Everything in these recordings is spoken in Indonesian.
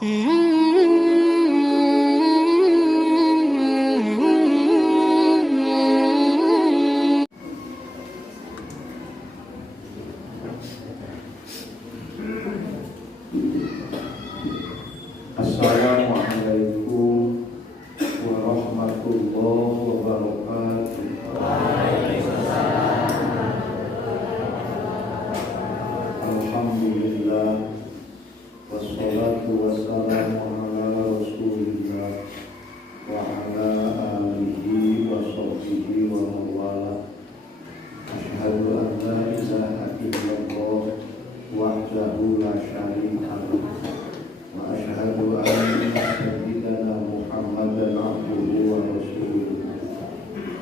Assalamualaikum warahmatullahi wabarakatuh. Alhamdulillah, wassalatu wassalamu ala rasulillah wa ala alihi wa sahbihi wa mawala. Asyhadu an la ilaha illallah wahdahu la syarika lahu wa asyhadu anna sayyidana Muhammadan abduhu wa rasuluh.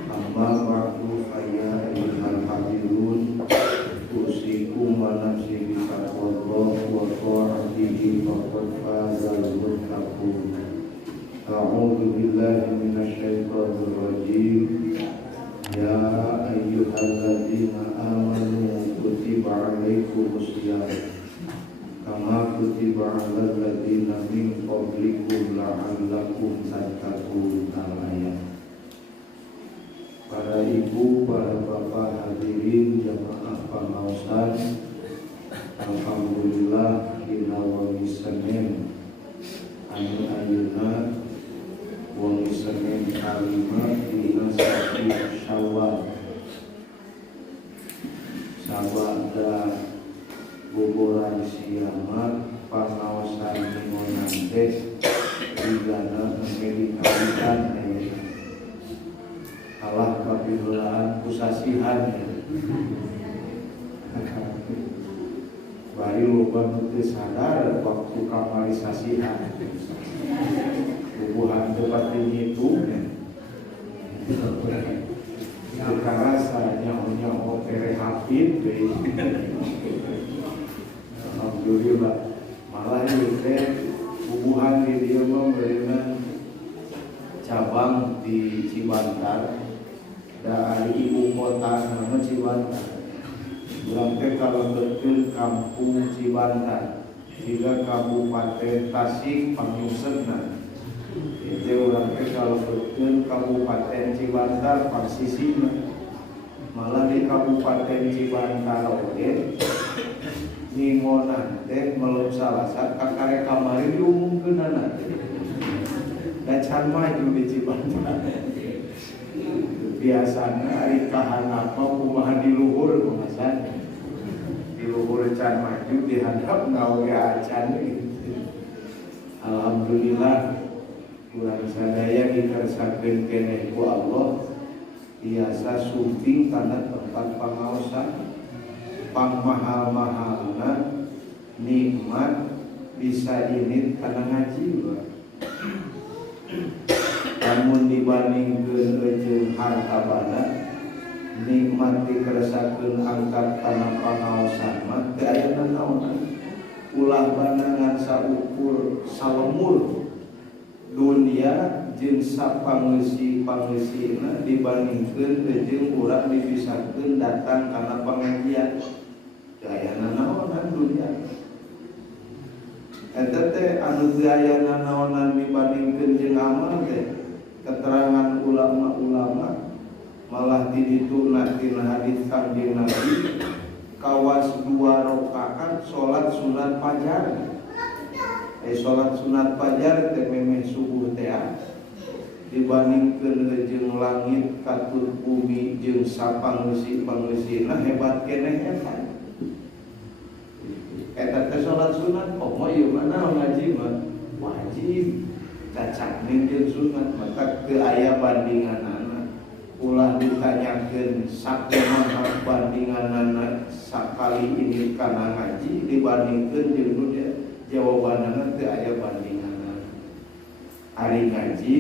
Amma ba'du, fa ya ayyuhal hadirin, usikum wa nafsi bi taqwallah wa ta'atihi faqad fazal muttaqun. A'udzu billahi minasy syaithanir rajim. Ya ayyuhalladzina amanu kutiba 'alaikumus shiyam kama kutiba 'alal ladzina min qablikum la'allakum tattaqun. Para ibu, para bapak hadirin jamaah pangaosan, alhamdulillah dina wengi Senin anu ayeuna wengi Senin kalima dina sasi Syawal sabada boboran siamat pangaosan ningonan teh digana medikalitan Allah kapilulaan pusasihan bari loba nu sadar waktu kamalisasihan tubuhan tempat itu karasa nyaho-nyaho tere hafid alhamdulillah malah ieu teh tubuhan di dieu mah beunang cabang di Cibantar dari ibu kota nama Cibantar. Berangkat kalau betul kampung Cibantar, juga kabupaten Tasik Pangyusena. Itu berangkat kalau betul kabupaten Cibantar Parsisina. Malah di kabupaten Cibantar oke, ningonan teh melum salasa kakare kamari diumumkeun anak. Dan can maju di Cibantar. Biasanya hari tahan apa kumaha di luhur kumasan di luhur can maju dihadap ngawe acan gitu. Alhamdulillah kurang sadaya dikersakeun keneh ku Allah biasa sumping kana tempat pangaosan pangmahal-mahalna nikmat bisa init kana ngaji Pak. Namun dibandingkeun jeung harta banda nikmat dikeresakeun angkat kana pangaosan mah teu aya nanaonan ulah banangan saukur salemur dunia jeung sapangeusih-pangeusihna dibandingkeun jeung urang dipisahkeun datang kana pengajian teu aya nanaonan dunia. Eta teh anu teu aya nanaonan dibandingkeun jeung amal teh keterangan ulama-ulama malah di ditu tina hadis Kanjeng Nabi kawas 2 rakaat salat sunat fajar. Salat sunat fajar teh memeh subuh teh dibandingkeun jeung langit katut bumi jeung sapangeusih-pangeusihna hebat keneh eta. Eta teh salat sunat oh ieu mah ngaji mah wajib. Cacak jeung sunat maka teu aya bandinganana. Ulah ditanyakeun sakumaha bandinganana sakali ini kana ngaji dibandingkeun jeung dunia jawabanana teu aya bandinganana. Ari ngaji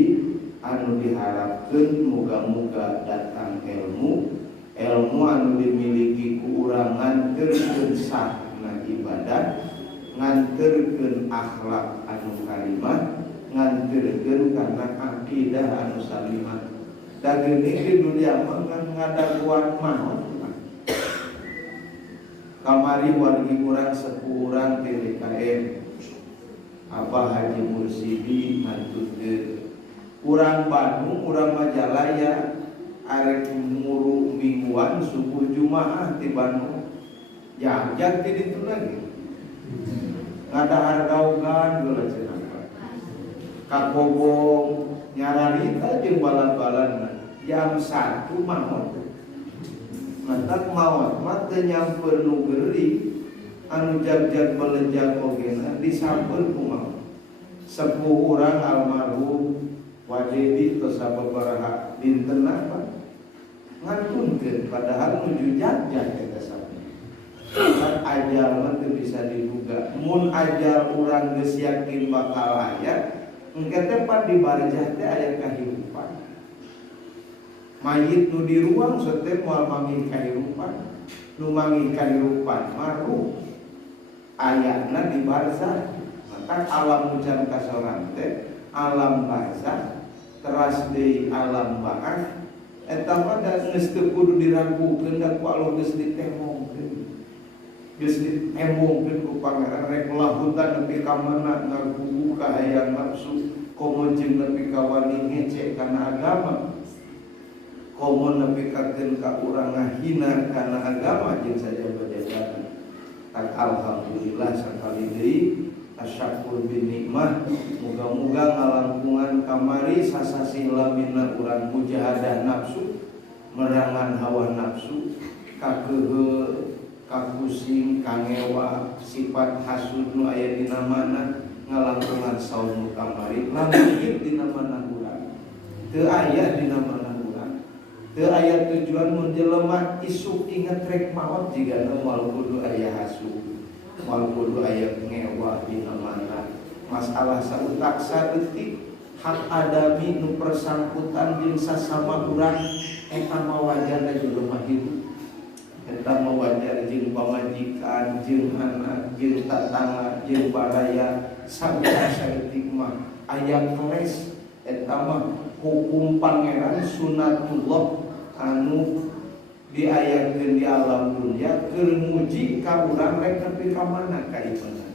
anu diharapkeun muga-muga datang ilmu anu dimiliki ku urang nganterkeun sahna ibadah, nganterkeun akhlak anu karimah, nganterkeun kana akidah anu salimah. Dan ini di dunia mah ngadaguan mahon. Kamari wargi urang sepuh urang TDKM Abah Haji Maulidi ngantutkeun. Urang Bandung, urang Majalaya arek muru mingguan subuh Jumaah di Bandung. Jagjag ti ditu lagi. Ngadahar gaugan geula cenah. Kakobong nyararita jeung balan-balan jam 1 maot. Mantak maot mah teu nyamper nu geuri anu jag-jag belenjak ogena disampeun ku maot. Sepuh urang almarhum Wadedi tos sababaraha dinten apa ngantunkeun padahal nuju jag-jag eta sapi. Kan ajal mah teu bisa diduga. Mun ajal urang geus yakin bakal aya, engke teh pan di barjah teh aya kahirupan. Mayit nu di ruang sote moal mangih kahirupan. Nu mangih kahirupan mah ruh. Ayana di barzah. Maka alam ucan kasoran teh alam barzah teras deui alam ba'ats eta mah da geus teu kudu diragukeun da ku Allah geus ditemongkeun. Geus ditemongkeun ku Pangeran rek lahutan nepi ka mana ngagugu ka hayang nafsu komo jeung nepi ka wani ngece kana agama. Komo nepi kakeun ka urang ngahina kana agama jeung saja bajagana. Alhamdulillah sakali deui asyakur bin nikmah. Muga-muga ngalangkungan kamari sasasi lamina urang mujahadah nafsu, merangan hawa nafsu, kakeuheu, kapusing, kangewa, sifat hasud nu aya dina mana ngalangkungan saum kamari lamun dina mana urang. Teu aya dina mana urang. Teu aya tujuan mun jelema isuk inget rek maot jigana moal kudu aya hasud. Moal kudu aya ngewa dina mana. Masalah sautak saeutik hak adami nu persangkutan jeung sasama urang eta mah wajar da jelema hidup. Eta mah wajar jeung pamajikan, jeung anak, jeung tatangga, jeung baraya sabda saeutik mah aya keles. Eta mah hukum Pangeran sunatullah anu diayakeun di alam dunya keur muji ka urang rek nepi ka mana ka iman.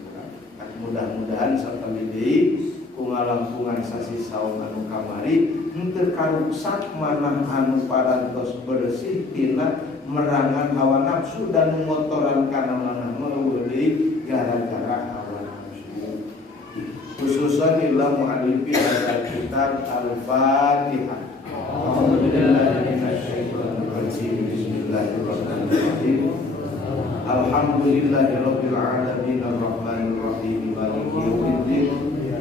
Mudah-mudahan sakali deui ku ngalangkungan sasi saum anu kamari henteu karuksak manah anu parantos bersih tina merangan hawa nafsu dan mengotoran kana manah meueuh deui gara-gara hawa nafsu. Khususan ila mu'allifin al-kitab Al-Fatihah. Alhamdulillah minasyaitonir rajim. Bismillahirrahmanirrahim. Alhamdulillahirabbil alamin arrahmanir rahim maliki yaumiddin.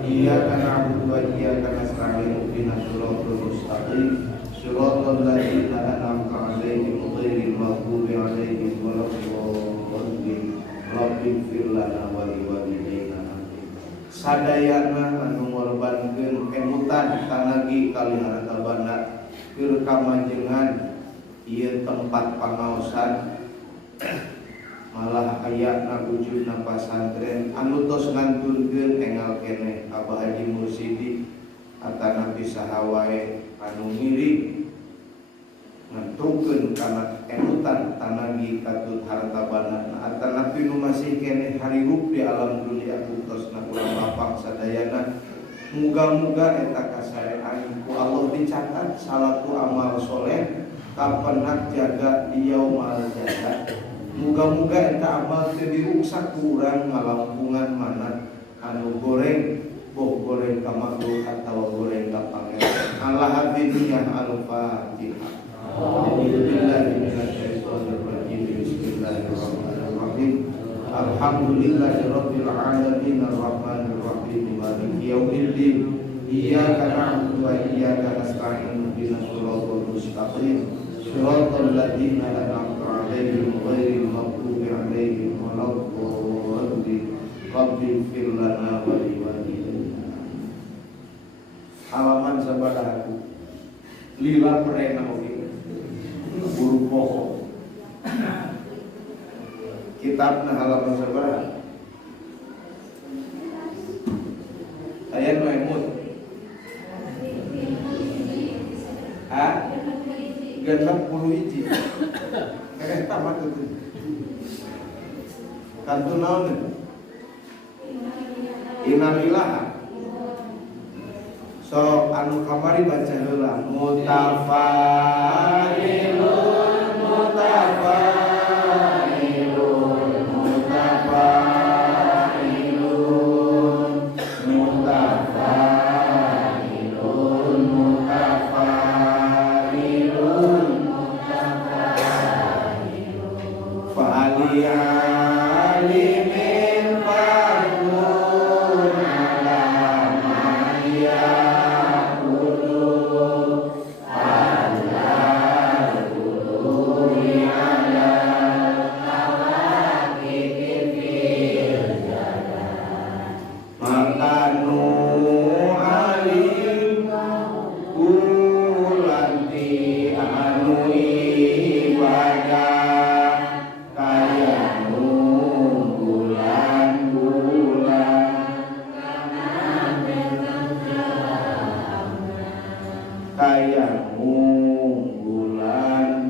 Iyyaka na'budu wa iyyaka nasta'in ihdinas siratal mustaqim siratal ladzina an'amta 'alaihim ghairil maghdubi 'alaihim waladdallin. Rabbighfir lana wa liwalidayna amin. Sadayana anu ngorbankeun kemutan tanagi kali harta banda keur kamajengan ieu tempat pangaosan malah ayatna wujudna pasantren anu tos ngantunkeun enggal keneh Abah Haji Mursidi atana pisaha wae anu ngiring ngantukeun kana enutan tanagi katut harta bana atana pinu masih keneh harirup di alam dunia kutosna urang lapang sadayana. Muga-muga eta kasarean ku Allah dicatat salaku amal soleh kapenak jaga di yaumal jaga. Muga-muga eta amal teu diruksak ku urang ngalangkungan mana anu goreng boh goreng ka makhluk atawa goreng ka Pangeran. Allah hadinya al-Fatihah. Bismillahirrahmanirrahim. Alhamdulillahirabbil alamin arrahmanir rahim maliki yaumiddin. Iyyaka na'budu wa iyyaka nasta'in ihdinas siratal mustaqim siratal ladzina an'amta 'alaihim ghairil maghdubi 'alaihim waladdallin. Rabbighfir lana wa liwalidayna. Halaman sabaraha lila perena oge buru pokok kitabna halaman sabaraha aya nu emut genep 10 kereh tamat itu kantun naon innalillahi So anu kamari baca heula mutafailun mutafailun mutafailun mutafailun mutafailun fa'ali alimin fa'lun ala ma'ya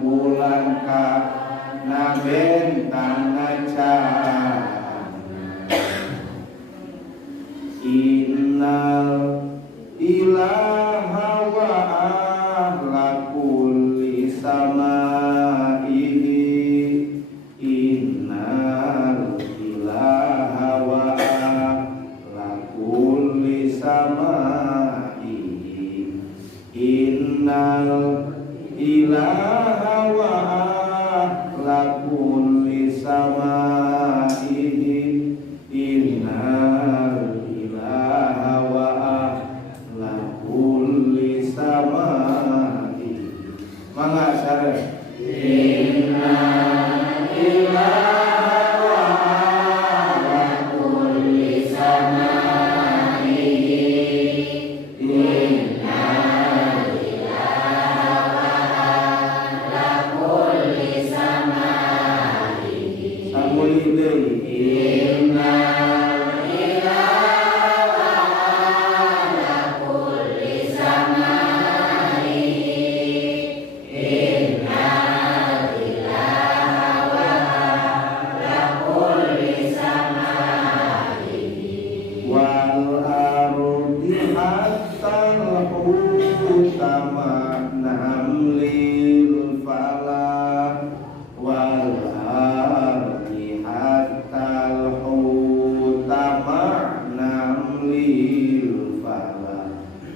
bulan ka na bentang ngaca innal ilaha wa ahla kulli samaihi innal ilaha wa ahla kulli samaihi innal ilaha wa ahla kulli samaihi innal ilaha wa ahla kulli samaihi mangga sareng innal ilaha wa ahla kulli samaihi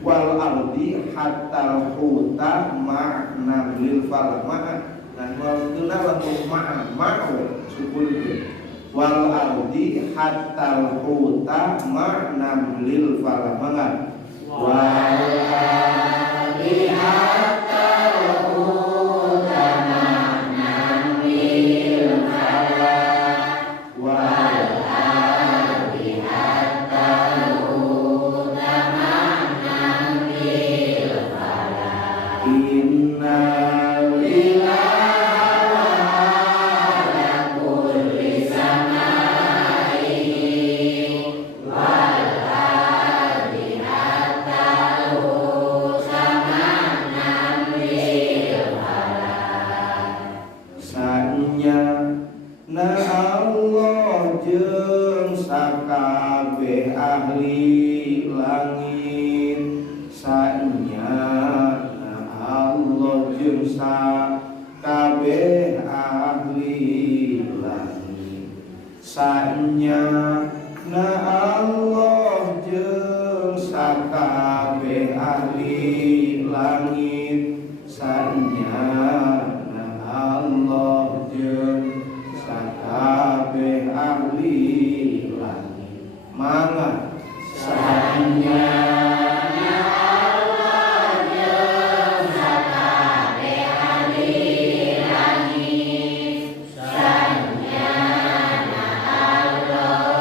wal ardi hatta huta ma'na lil falak ma'a nah wal tuna lamun ma'a sukul wal ardi hatta huta ma'na lil falak ma'a wal ardi hatta huta ma'na lil falak wal ardi hatta innal ilaha wa ala kulli samaihi wal ardi hatta sama'na lil falak sanya na Allah jeung sakabeh ahli langit sanya Allah jeung sakabeh ahli langit sanya na Allah jeung sakabeh ahli langit sanya na Allah jeung sakabeh ahli langit mangga sanya Allah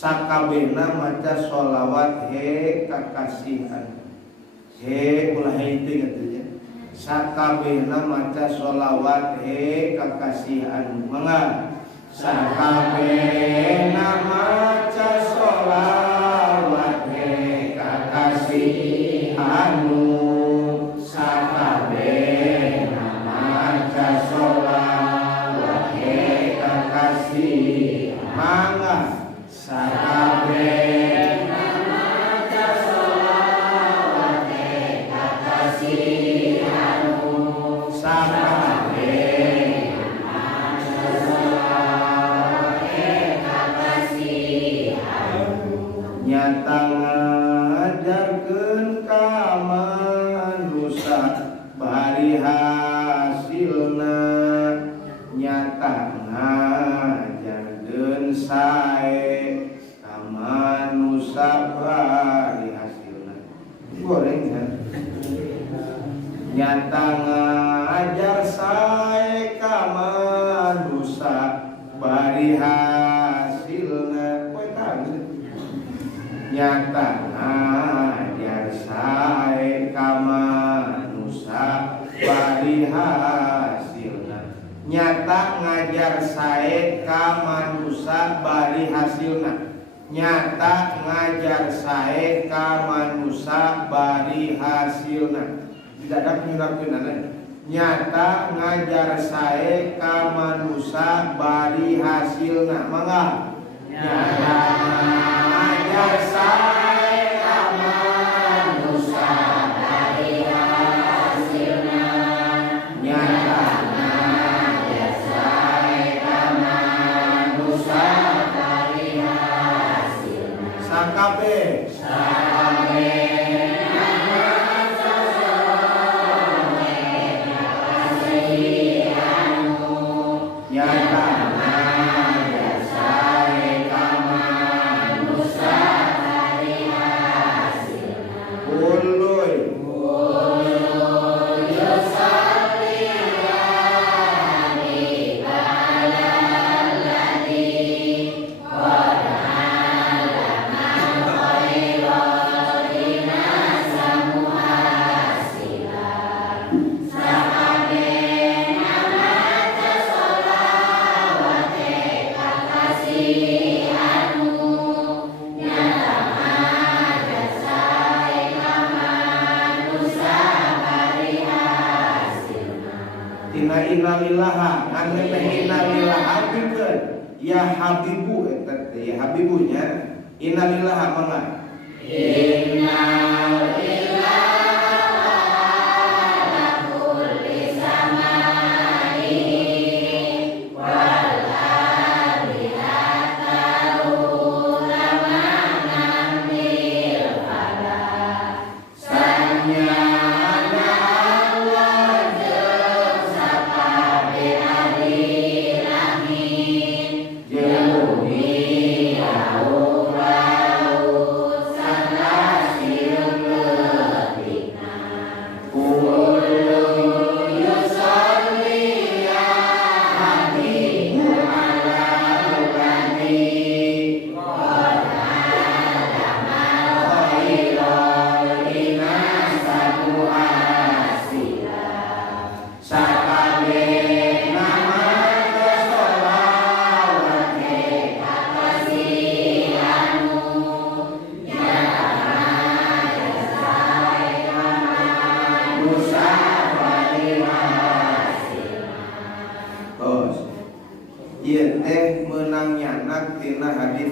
Sakabehna maca sholawat he kakasihan. He ulah heuting atuh. Sakabehna maca sholawat he kakasihan. Mangga. Sakabehna maca sholawat he kakasihan. Sakabehna maca sholawat he kakasihan. Mangga. Sakabehna maca sholawat he kakasihan. Sakabehna maca sholawat he kakasihan. Nyata ngajarkeun ka manusa bari hasilna. Nyata ngajarkeun sae manusia bari hasilna. Goreng kan? Nyata ngajar sae ka manusia bari hasilna. Poe tahu. Nyata ngajar sae ka manusia bari hasilna. Nyata ngajar sae ka manusa bari hasilna. Nyata ngajar sae ka manusa bari hasilna. Tidak ada penyurat-penyurat. Nyata ngajar sae ka manusa bari hasilna. Mangga. Nyata ngajar sae ka manusa bari hasilna. Nyata ngajar sae ka manusa bari hasilna. Sakabe. Innalillaha anu teh innalillaha pikeun ya habibu eta teh ya habibunya innalillaha mangga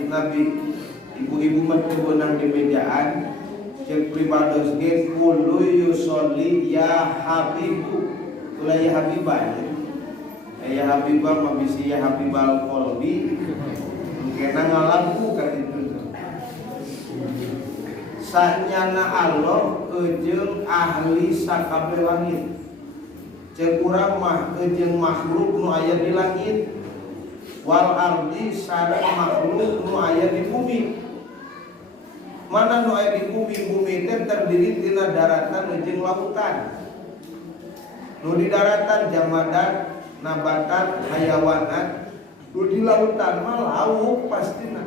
Nabi. Ibu-ibu mah beunang di mejaan cek pribados ge kullu yusolli ya habibu ulah ya habibah ya habibah mah bisi ya habibal qalbi kena ngalaku ka ditu sanyana Allah jeung ahli sakabeh langit cek urang mah jeung makhluk nu aya di langit wal ardi sareng makhluk nu aya di bumi. Mana nu aya di bumi teh terdiri tina daratan jeung lautan. Nu di daratan jamadan, nabatan, hayawanat, nu di lautan mah lauk pastina.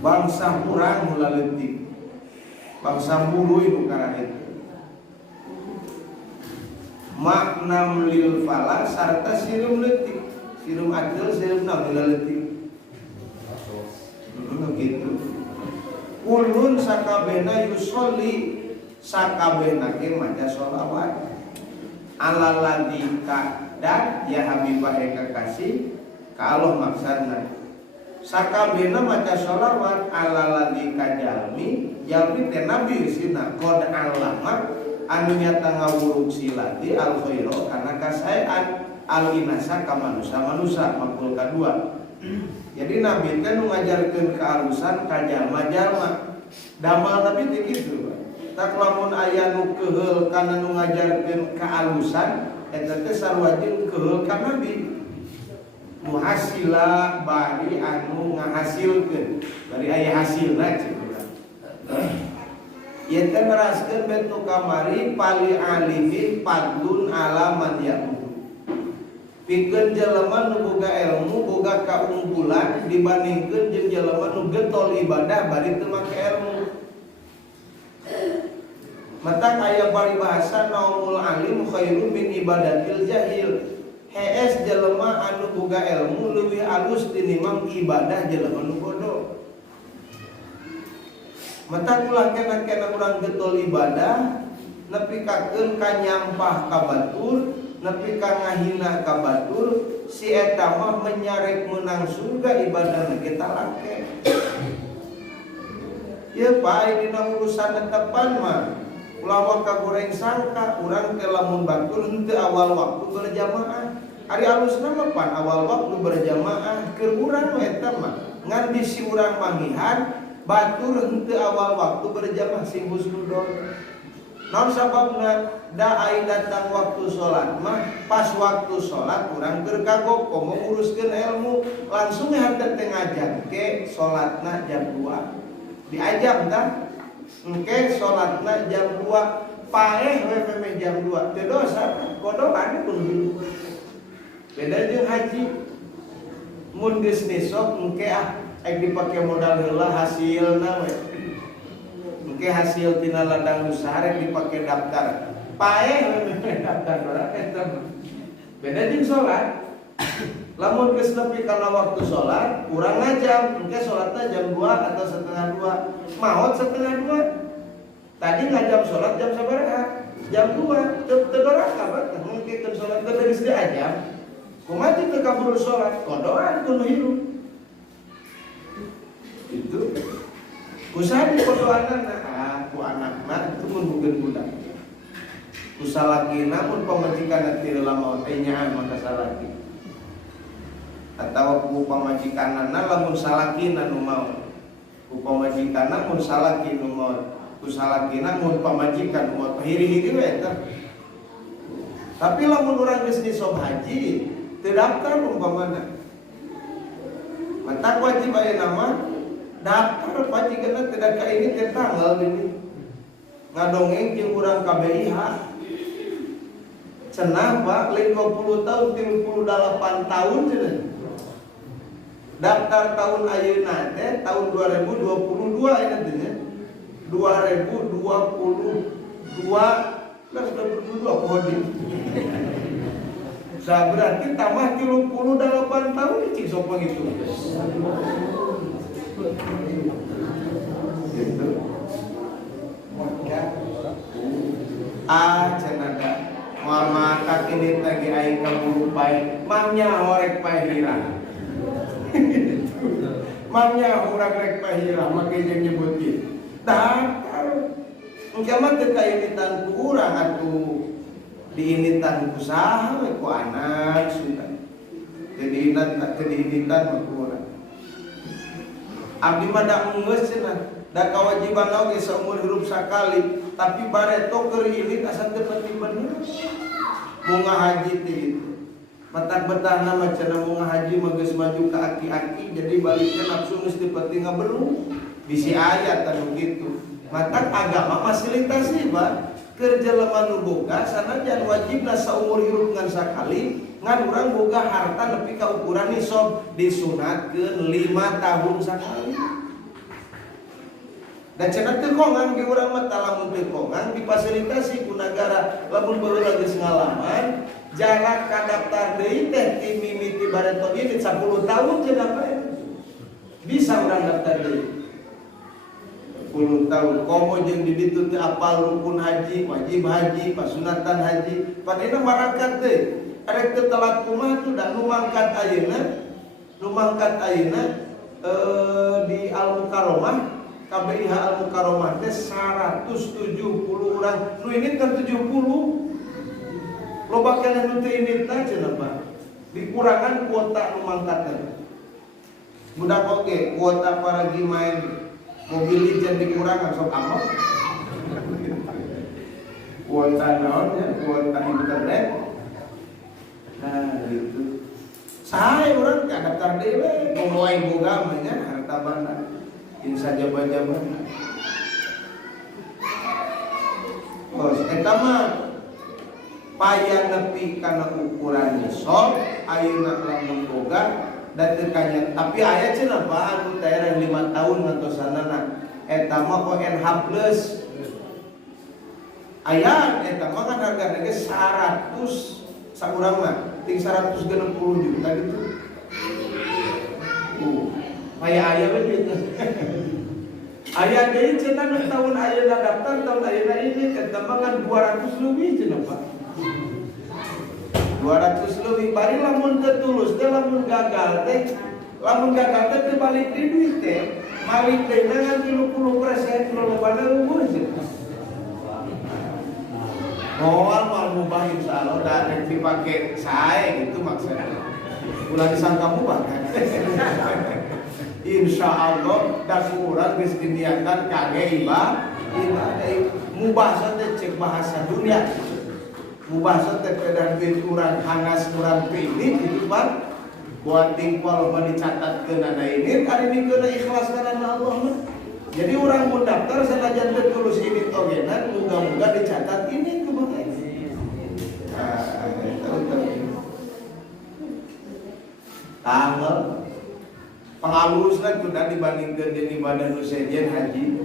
Bangsa urang nu laleutik. Bangsa buluy nu karahit. Makna lil fala sarta sirum leutik. Sirum adil, sirum nabila letik gitu. Ulun sakabena yusolli sakabena ke maca sholawat ala ladzi dan ya habibah kekasih ka Allah maksudna sakabena maca sholawat ala ladzi jalmi jalmi teh nabi sina qad alama anu nyata ngawuruk silati al khairu kana kasaean al-inasa ka manusia makhluk kedua. Jadi Nabi teh nu ngajarkeun kehalusan ka jalma-jalma. Damal Nabi teh kitu. Tak lamun aya nu keheul kana nu ngajarkeun kehalusan eta teh sarwajin keheul ka Nabi. Muhasila bari anu ngahasilkeun, bari aya hasilna cenah. Ieu teh meraskeun bet nu kamari pali alifin padlun ala man ya'ud. Pikeun jelema nu boga ilmu boga kaunggulan dibandingkeun jeung jelema nu getol ibadah bari teu make ilmu. Mata aya paribahasa naumul alim khairun min ibadatil jahil. Hees jelema anu boga ilmu leuwih alus tinimbang ibadah jelema nu bodoh. Mata ulah kena urang getol ibadah nepi kakeun ka nyampah ka batur, nepi ka ngahina ka batur, si eta mah menyarek menang surga ibadahna kita lake. Ieu bae dina urusan netepan mah ulah ka goreng sangka urang teh lamun batur henteu awal waktu berjamaah. Ari alusna mah pan awal waktu berjamaah keur urang eta mah ngan bisi urang mangihan batur henteu awal waktu berjamaah sing husnudon. Naon sababna da ai datang waktu salat mah pas waktu salat urang keur kagok komo nguruskeun ilmu langsung hareup teh ngajamke salatna jam 2. Diajam tah engke salatna jam 2 paeh we meme jam 2 teu dosa kodokan pun hidup. Beda jeung haji mun geus nisok engke dipake modal heula hasilna we. Engke hasil tina ladang usaha rek dipake daftar. Paeh daftar barang eta. Beda jeung salat. Lamun geus nepi kana waktu salat, urang ngajam, engke salatna jam 2 atau setengah 2. Maot setengah 2. Tadi ngajam salat jam sabaraha? Jam 2. Teu doraka bae ngengkeun salat teh geus diajam. Kumaha teu kabur salat? Kodoan kudu hirup. Itu usaha di kodoanana ku anakna itu mun bukeun budak. Ku salakina mun pamajikanna teu lama teh nyaan maka salaki. Atawa ku pamajikanna lamun salakina nu mau. Ku pamajikanna mun salaki nu mau. Ku salakina mun pamajikan nu mau hiri-hiri we eta. Tapi lamun urang geus nisab haji teu daftar umpamana. Mata wajib aya nama daftar pajikeunna teh da ini teh tanggal ini ngadongeng jeung urang KBIH cenah Pak 50 tahun 38 tahun cenah daftar tahun ayeuna teh tahun 2022 eta teh 2022 lah sudah berdua koding berarti tambah 38 tahun cik sopang itu gitu. Cenada mama kakini lagi aing kaburu pae mamnya horek pae hirang mamnya horek rek pae hirang make jeung nyebut kieu dakar kiamat teh kainitan ku urang atuh diinitan usaha we ku anak sudah jadi initan ku urang abdi mah da geus cenah da kewajiban oge saumur hirup sakali tapi bareto keur ilit asa teu penting bener munga haji teh gitu matak betahna mah cenah munga haji mah geus maju ka aki-aki jadi baliknya nafsu geus teu penting ngabelu bisi aya anu kitu matak agama fasilitasi Pak keur jelema nu boga sanajan wajibna saumur hirup ngan sakali ngan urang boga harta nepi ka ukuran nisab disunatkeun 5 tahun sakali. Dan cenah teu kongan ge urang mah talamun teu kongan difasilitasi ku nagara lamun baheula geus ngalaman jarak ka daftar deui teh ti mimiti bareto ieu 10 tahun cenah bae. Bisa urang daftar deui. 10 tahun komo jeung di ditu teu apal rukun haji, wajib haji, pasunatan haji, padahal marakat teh. Arek teu telat kumaha tuh da nu mangkat ayeuna di Al-Mukarramah KBIH Al-Mukarramah teh 170 urang. Nu ini kan 70. Loba keneh nu teu initna cenah Pak. Dikurangan kuota nu mangkatna. Budak oge kuota paragi main mobil lijen dikurangan sok amok. Kuota naon ya? Kuota internet. Nah, gitu. Sae urang ka daftar dewe, mulai boga mah nya harta banda. Insya jaban-jaban. Bos, eta mah payah nepi kana ukuran nisab, ayeuna lamun boga dan teu kanya. Tapi aya cenah Pak anu daerah 5 tahun ngantosanana. Eta mah ONH+. Aya eta mah kan hargana ge 100 sakurang mah ting 160 juta gitu. Aya begitu. Aya deui cenah tahun ayeuna daftar tahun ayeuna ini ketembangan 200 lebih cenah Pak. 200 lebih bari lamun teu tulus teh lamun gagal teh teu balik di duit teh malik deui ngan 30% lolobana eueuh cenah. Moal mal mubah insyaallah da rek dipake sae gitu maksudnya. Ulah disangka mubah kan. Insyaallah da urang geus diniatkan kage ibadah mubah teh cek bahasa dunia. Mubah teh pedan duit urang hanas urang pilih gitu Pak. Buat tingpol mah dicatatkeun ana ini ari dikeun ikhlas karena Allah mah. Jadi orang mau daftar senajan teu tulus ini togenan muga-muga dicatat ini ku Bang. Tanggal pengalusna kuda dibandingkeun jeung ibadah nu sejen haji.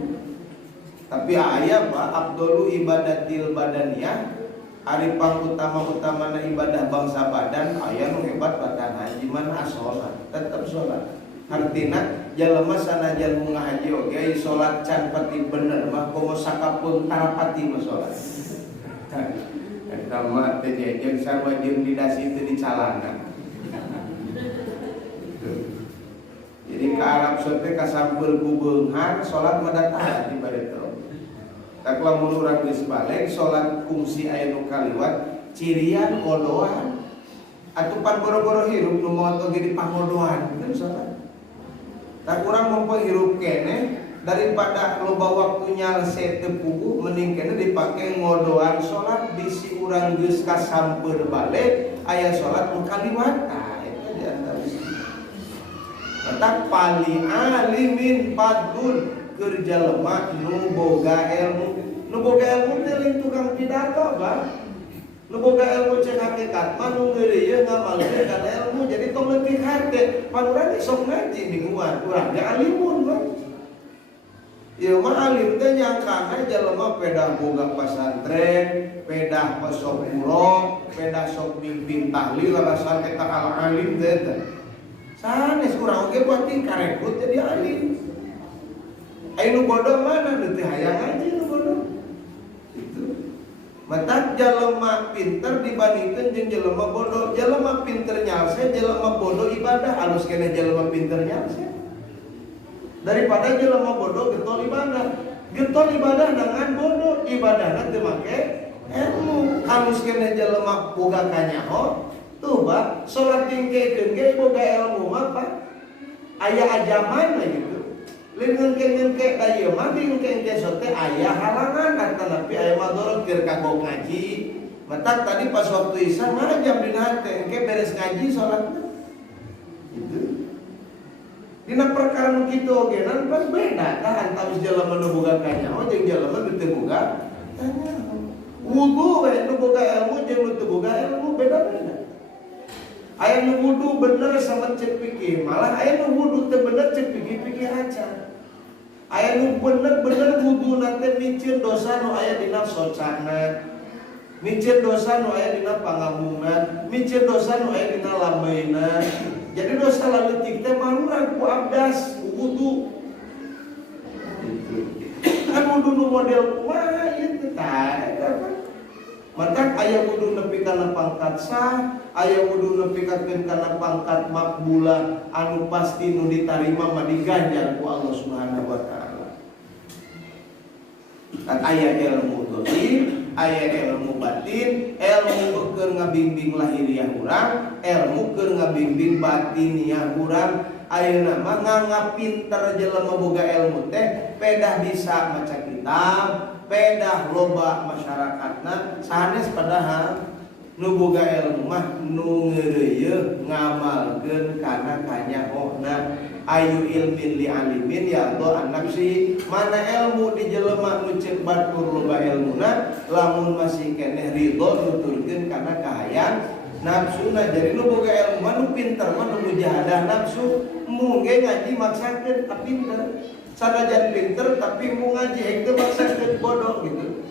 Tapi aya Pak afdalu ibadatil badaniyah ari pangutama-utamana ibadah bangsa badan aya nu hebat badan haji man asolat tetep salat. Artina jalema sanajan mun ngahaji oge salat can pati bener mah komo sakapeung tarapati mah salat. Eta mah teh jeung sarua jeung didasi teu dicalana. Jadi ke Arab Saudi ka sampeur ku beunghar salat mah datang di bareto. Tak lamun urang geus balik salat kungsi aya nu kaliwat cirian kodoan. Atuh pan boro-boro hirup nu moal oge dipangodoan kan salat. Tak kurang memperhirup kene daripada loba waktu nyalse teu puguh mending kene dipake ngodoan salat bisi urang geus kasampeur balik aya salat nu kaliwat. Eta di antara tak pali alimin padun keur jalema nu boga ilmu teh lain tukang pidato Bang. Nu boga ilmu cek hakikat mah nu ngeureuyeuh ngamalkeun kana ilmu jadi tong leutik hate pan urang sok ngaji mingguan urang ge alimun Bang. Ieu mah alim teh nyangkana jalema pedah boga pasantren, pedah sok puro, pedah sok mimpin tahlil rasan eta alim teh. Sanes urang oge penting karekrut jadi alim. Aya nu bodoh mana nu teu hayang ngaji nu bodoh. Matak jalema pinter dibandingkeun jeung jalema bodoh. Jalema pinter nyalse, jalema bodoh ibadah. Alus kena jalema pinter nyalse. Daripada jalema bodoh getol ibadah. Getol ibadah dengan bodoh, ibadahna teu make ilmu. Alus kena jalema boga kanyaho, tuh Pak, salat tingkekeun ge boga ilmu mah Pak. Aya ajaman gitu. Lain ngengke ka ieu mah di ngengke sote aya halangan tetapi aya madorot keur kagok ngaji. Matak tadi pas waktu isya ngajam dina hate engke beres ngaji salatna. Gitu. Dina perkara nu kitu oge nan pan beda tah antawis jalema nu boga kanyaho jeung jalema nu teu boga kanyaho. Wudu we nu boga ilmu jeung nu teu boga ilmu beda-beda. Aya nu wudu bener sama cek pikir, malah aya nu wudu teu bener cek pikir-pikir aja. Aya nu bener-bener wudu nate micieun dosa nu aya dina socana, micieun dosa nu aya dina pangamungan, micieun dosa nu aya dina lambeuna. Jadi dosa leutik teh marurang ku abdas wudu. Kan wudu nu model kumaha ieu teh tah. Maka aya wudu nepi kana pangkat sah, aya wudu nepi kana pangkat makbulah anu pasti nu ditarima mah diganjar ku Allah Subhanahu wa taala. Kan aya ilmu dhahir, aya ilmu batin, ilmu keur ngabimbing lahiriah urang, ilmu keur ngabimbing batiniah urang. Ayeuna mah nganggap pinter jelema boga ilmu teh pedah bisa maca kitab, pedah loba masyarakatna sanes padahal nu boga ilmu mah nu ngeureuyeuh ngamalkeun kana kanyahohna. Ayu ilmin li alimin ya Allah an-nafsi. Mana ilmu di jelema nu ceuk batur loba ilmuna lamun masih keneh ridho nuturkeun kana kahayang nafsuna. Jadi nu boga ilmu mah nu pinter mah nu mujahadah nafsu. Mungkin ngaji maksakeun pinter. Sanajan pinter tapi mau ngaji hek teu maksakeun bodoh gitu.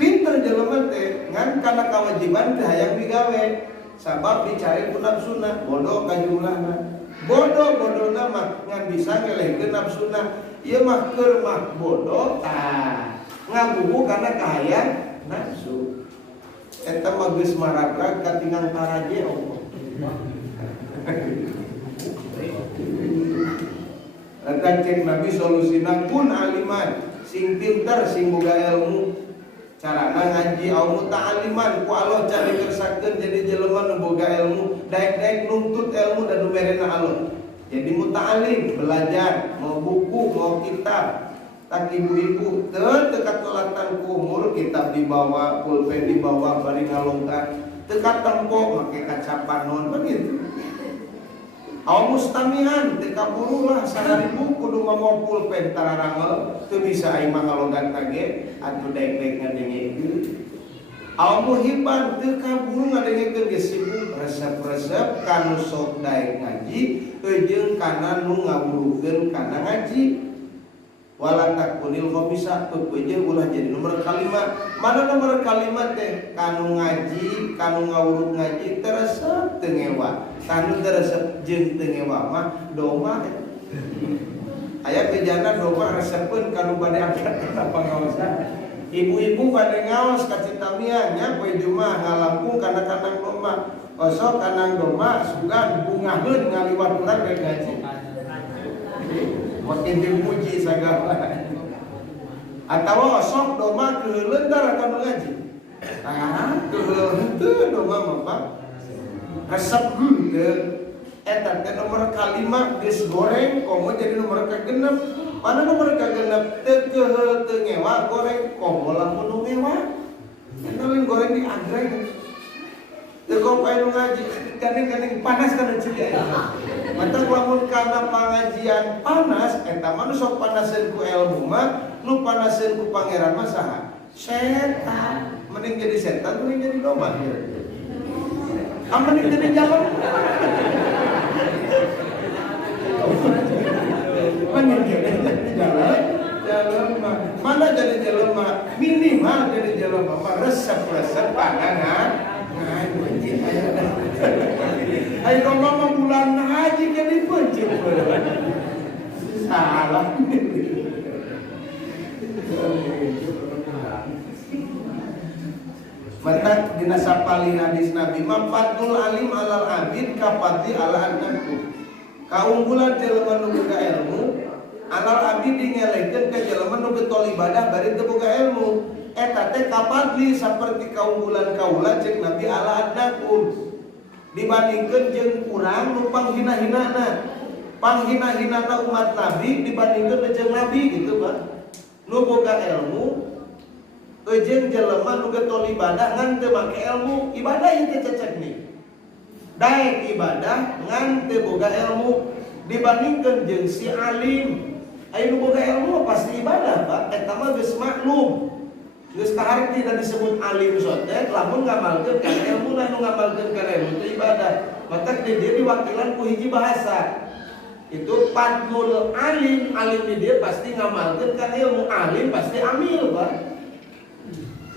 Pinter pinter jelema teh ngan kana kewajiban teh hayang digawe sabab dicari ku nafsuna bodoh ka jumlahna. Bodoh-bodohna mah ngan bisa ngelehkeun nafsuna. Ieu mah keur mah bodoh tah ngabubu kana kahayang nafsu. Eta mah geus maragrag katingang taraje Allah. Eta cek Nabi solusina kun aliman sing pinter sing boga ilmu carana ngaji au muta'alliman ku Allah cari kersakeun jadi jelema nu boga ilmu daek-daek nuntut ilmu dan nu merena Allah. Jadi muta'allim belajar mau buku mau kitab tak ibu-ibu teu katolatan ku umur kitab dibawa pulpen dibawa bari ngalongkan teu katempo make kaca panon begitu. Au mustamihan teu kaburu lah sadaribu kudu ngomong pulpen tararangel teu bisa ai mangalonggan kage atuh daek-daek ngadengikeun. Au muhiban teu kaburu ngadengikeun ge sibuk resep-resep kanu sok daek ngaji jeung kana nu ngawurukeun kana ngaji. Wala takunil khamisa pepeje ulah jadi nomor kalimat. Mana nomor kalimat teh kanu ngaji, kanu ngawuruk ngaji teresep teu ngewa. Kanu teresep jeung teu ngewa mah doma. Aya bejana doma resepkeun kanu bade angkat kana pangaosan. Ibu-ibu bade ngaos ka Citamiang nya poe Jumaah ngalampung kana kandang domba. Osok kandang domba sugan bungaheun ngaliwat urang rek ngaji. Makin dipuji sagala. Atawa sok doma keuleun tara ka ngaji. Keuleun teu doma mah Pak. Resep teu eta teh nomor kalimat geus goreng komo jadi nomor kagenep. Mana nomor kagenep teu keheul teu ngewa goreng komo lamun nu ngewa. Eta lain goreng di agreng. Teu kopae nu ngaji gandeng-gandeng panas kana cilik aya. Mata lamun kana pangajian panas eta mah nu sok panaseun ku ilmu mah nu panaseun ku pangeran mah saha? Setan. Mending jadi setan mending jadi domba. Mending jadi jalan. Mending jadi jalan mah. Mana jadi jalan mah? Minimal jadi jalan mah resep-resep panganan. Ayo mama bulan haji jadi pencet. Salah. Mata dina sapali hadis Nabi mafatul alim alal abid kapati ala annaku. Kaunggulan jelema nu boga ilmu alal abid dingelehkeun ka jelema nu getol ibadah bari teu boga ilmu. Eta teh kapadli saperti kaunggulan kaula cek Nabi ala adnakum dibandingkeun jeung urang nu panghina-hinana. Panghina-hinana umat Nabi dibandingkeun jeung Nabi gitu Pak. Nu boga ilmu jeung jelema nu getol ibadah ngan teu make ilmu, ibadah ieu teh cecek nih. Daek ibadah ngan teu boga ilmu dibandingkeun jeung si alim. Aya nu boga ilmu pasti ibadah Pak, eta mah geus maklum. Geus kaharti dan disebut alim sote lamun ngamalkeun kana ilmu nu ngamalkeun kana ilmu teh ibadah. Maka dia diwakilan ku hiji bahasa. Itu padul alim, alim di dia pasti ngamalkeun kana ilmu, alim pasti amil, Pak.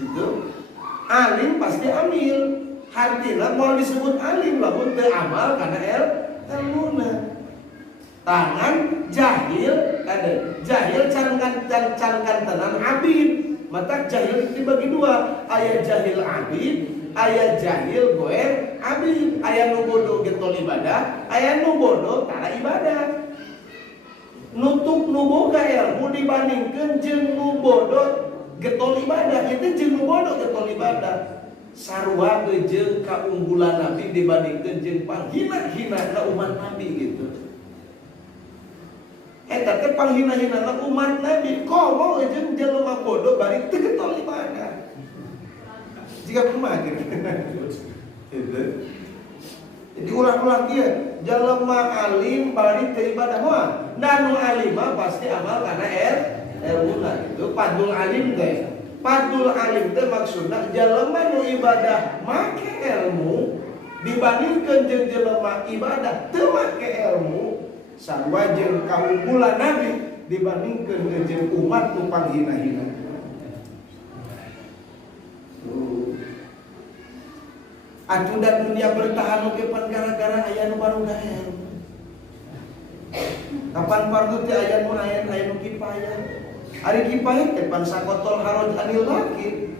Itu alim pasti amil. Hartina mau disebut alim lamun teu amal kana ilmuna. Tangan jahil ada. Jahil can tenan abid. Mata jahil dibagi dua, aya jahil abid, aya jahil goer abid, aya nu bodoh getol ibadah, aya nu bodoh tara ibadah. Nutuk nu boga ilmu dibandingkeun jeung nu bodoh getol ibadah, itu jeung nu bodoh getol ibadah. Sarua teu jeung kaunggulan Nabi dibandingkeun jeung panghina-hina umat Nabi gitu. Eta teh panghina-hinana umat Nabi komo jeung jelema bodoh bari teu getol ibadah. Jika kumaha gitu. Jadi ulah-ulah dia jelema alim bari teu ibadah moal. Dan nu alim pasti amal kana ilmuna gitu. Padul alim teh. Padul alim teh maksudna jelema nu ibadah make ilmu dibandingkeun jeung jelema ibadah teu make ilmu. Sarua jeung kaunggulan Nabi dibandingkeun jeung umat nu panghina-hina. Atuh da dunia bertahan oge pan gara-gara aya nu baru gael. Kapan fardu teh aya nu aya nu kifayah. Ari kifayah teh pan sakotol haroj anil laki.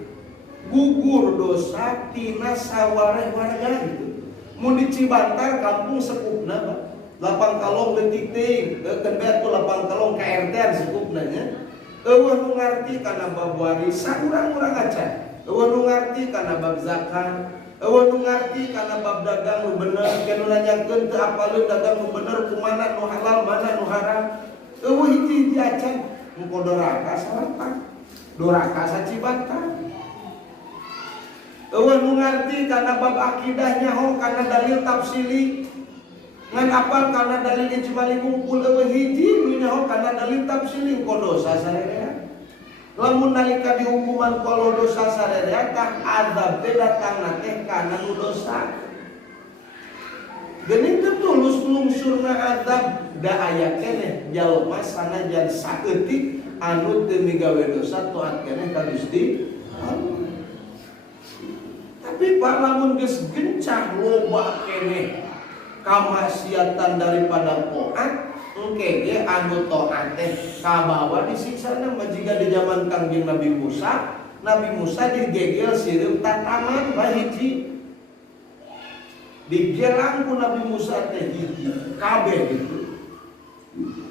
Gugur dosa tina sawareh warga gitu. Mun di Cibantar kampung sekupna lapang kalong leutik teuing, kebeat tu lapang kalong KRT sekupna nya. Eueuh nu ngarti kana bab waris saurang-urang acan. Eueuh nu ngarti kana bab zakat, eueuh nu ngarti kana bab dagang nu bener, kanu nanyakeun teu apaleun dagang nu bener kumana nu halal mana nu haram. Eueuh hiji-hiji acan engko doraka salatan. Doraka sacibantar. Eueuh nu ngarti kana bab akidah nyaho kana dalil tafsili. Ngan apal kana dalil ijmali kumpul eueuh hiji nu nyaho kana dalil tafsili engko dosa sarerea. Lamun nalika dihukuman kalau dosa sarerea tah azab teh datangna teh kana nu dosa. Geuning teu tulus lungsurna azab da aya keneh jalma sanajan saeutik anu teu migawe dosa taat keneh ka Gusti Allah. Tapi Pak lamun geus gencah loba keneh kamaksiatan daripada taat engke ge anu taat teh kabawa disiksana majiga di zaman Kangjeng Nabi Musa digegel sireum tataman bahiji digelang ku Nabi Musa teh hiji kabeh gitu.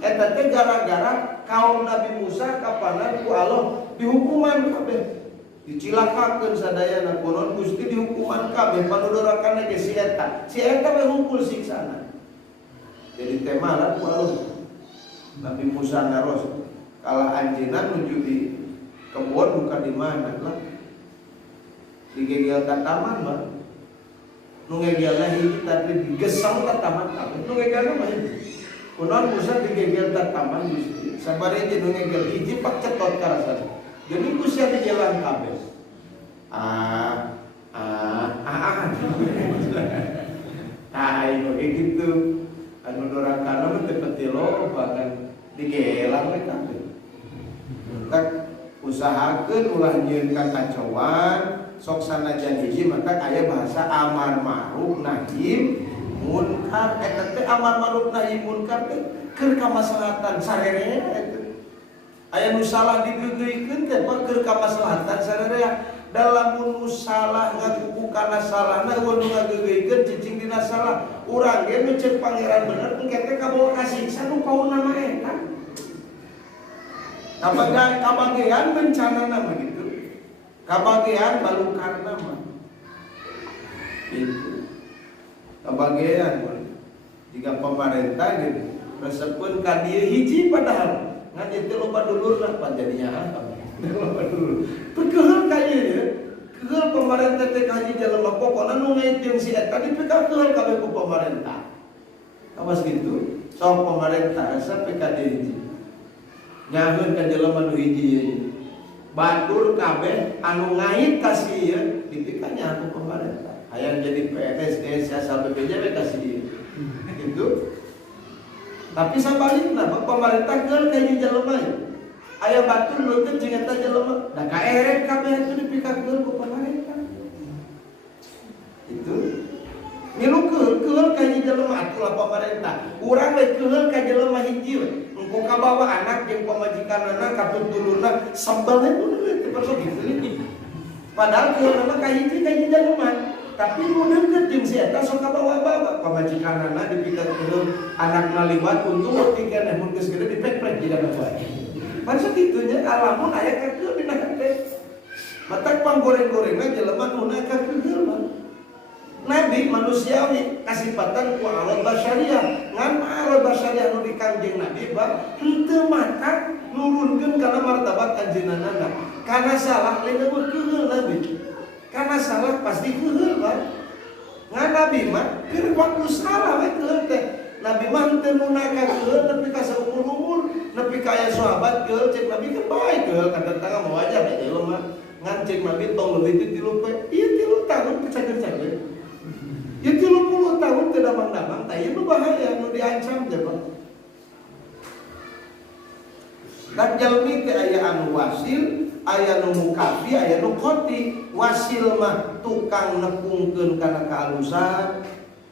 Eta teh gara-gara kaum Nabi Musa kapanan ku Allah dihukuman kabeh. Dicilakakeun sadayana kunaon Gusti dihukuman kabeh panudorakanna ge si eta we hungkul siksana. Jadi temalan ku Allah Nabi Musa ngaros kala anjeunna nuju di kebon bukan di mana lah digegel ka taman mah nu ngegelna hiji tadi digesang ka taman kabeh nu ngegelna mah kunaon Musa digegel ka taman Gusti sabari je nu ngegel hiji pak cetot ka rasana. Jadi ku sia di jalan kabeh. Ayo kayak gitu. Anu dorakana mah teu peti loba kan digelang we kabeh. Tak usahakeun ulah nyieun ka kacauan, sok sanajan hiji maka aya bahasa amar ma'ruf nahi munkar. Eta teh amar ma'ruf nahi munkar teh keur kamaslahatan sarerea eta. Aya nu salah digeugeuikeun teh keur kamaslahatan sarerea. Dalam mun salah ngakuku kana salahna eueuh nu ngageugeuikeun cicing dina salah. Urang ge nu ceuk pangeran bener engke teh kabawa kasiksa nu paurna mah eta. Kabagean bencanana mah gitu. Kabagean balukarna mah. Itu. Kabagean jika pemerintah gitu resepkeun ka dieu hiji padahal ngan itu loba dulurna pan jadinya apa? Loba dulur. Pekeul ka ieu keul pemerintah teh ka hiji jelema pokona nu ngaitieun si eta dipikeul kabeh ku pemerintah. Awas gitu. Sok pemerintah asa PKD hiji. Nyaheun ka jelema nu hiji ieu. Batur kabeh anu ngait ka si ieu dipikanya ku pemerintah. Hayang jadi PNS, asal BPJS ka si ieu. Gitu. Tapi sabalikna pemerintah geul ka hiji jelema aya batur leukeun jeung eta jelema da kaeret kabeh atuh dipikakeun ku pemerintah. Itu milu keul ka hiji jelema atuh pemerintah. Urang we keul ka jelema hiji we. Engko kabawa anak jeung pamajikanana ka tutulurna sambal we teu perlu gitu. Padahal keulna ka hiji jelema. Tapi mun deukeut jeung si eta sok kabawa-bawa pamajikanana dipikakeun anakna liwat untung leutik keneh mun geus gede dipek-pek jiga bae. Maksud itunya alamun aya kakeul dina hate. Matak panggoreng-gorengna jelema nu na kakeul mah. Nabi manusiawi kasipatan ku alam basyariah. Ngan alam basyariah nu di Kangjeng Nabi bab henteu matak nurunkeun kana martabat anjeunna. Kana salah lain keul Nabi. Karena salah pasti keul kan. Ngan Nabi mah keur waktu salah we keul teh. Nabi mah teu nu naka keul nepi ka saumur-umur, nepi ka aya sahabat keul cek Nabi kan bae keul kadang-kadang mau aja bae jelema. Ngan cek Nabi tong leuwih ti 3 poe. Ieu 3 tahun kecager-cager. Ieu 30 tahun teu damang-damang tah ieu nu bahaya nu diancam teh Pak. Dan jalmi teh aya anu wasil aya nu mukafi aya nu qoti. Wasil mah tukang nepungkeun kana kahalusan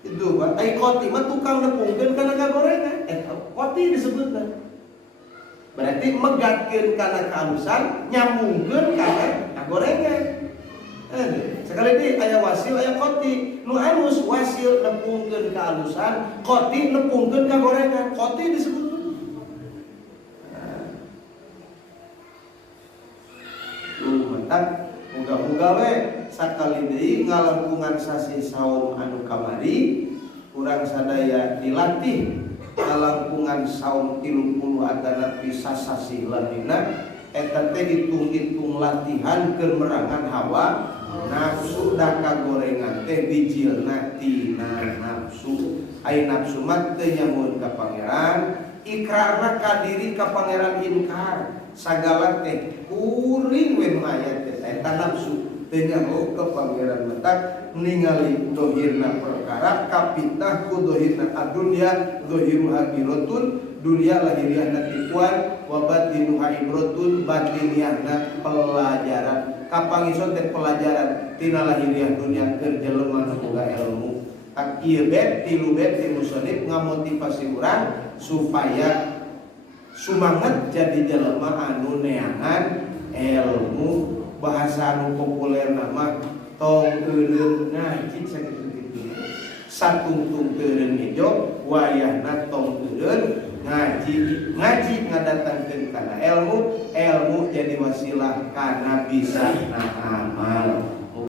itu Pak. Ai qoti mah tukang nepungkeun kana kagorengan. Qoti disebutna berarti megatkeun kana kahalusan, nyambungkeun kana kagorengan. Sekali lagi aya wasil aya qoti. Nu halus wasil nepungkeun kahalusan, qoti nepungkeun kagorengan. Qoti disebut muga-muga we sakali deui ngalengkungan sasi saum anu kamari urang sadaya dilatih ngalengkungan saum 30 adana bisa sasi ladina eta teh hitung-hitung latihan keur merangan hawa nafsu da kagorengan teh bijilna tina nafsu. Ai nafsu mah teu nyamun ka pangeran, ikrarna ka diri ka pangeran inkar. Sagala teh kuring we nu aya teh eta nafsu teu nyaho ka pangeran mata ningali dohirna perkara kapitah ku dohirna adunya dohiru habiratun dunia lahiriahna tipuan wa batinuha ibratun batiniahna pelajaran. Kapangisun teh pelajaran tina lahiriah dunia keur jelema nu boga ilmu. Ieu bet tilu bet ti musannif ngamotivasi urang supaya sumanget jadi jelema anu neangan ilmu. Bahasa anu populer nama tong eureun ngaji sakitu-kitu. Satungtung teureun ngejo wayahna tong eureun ngaji ngadatangkeun kana ilmu jadi wasilah kana bisa amal.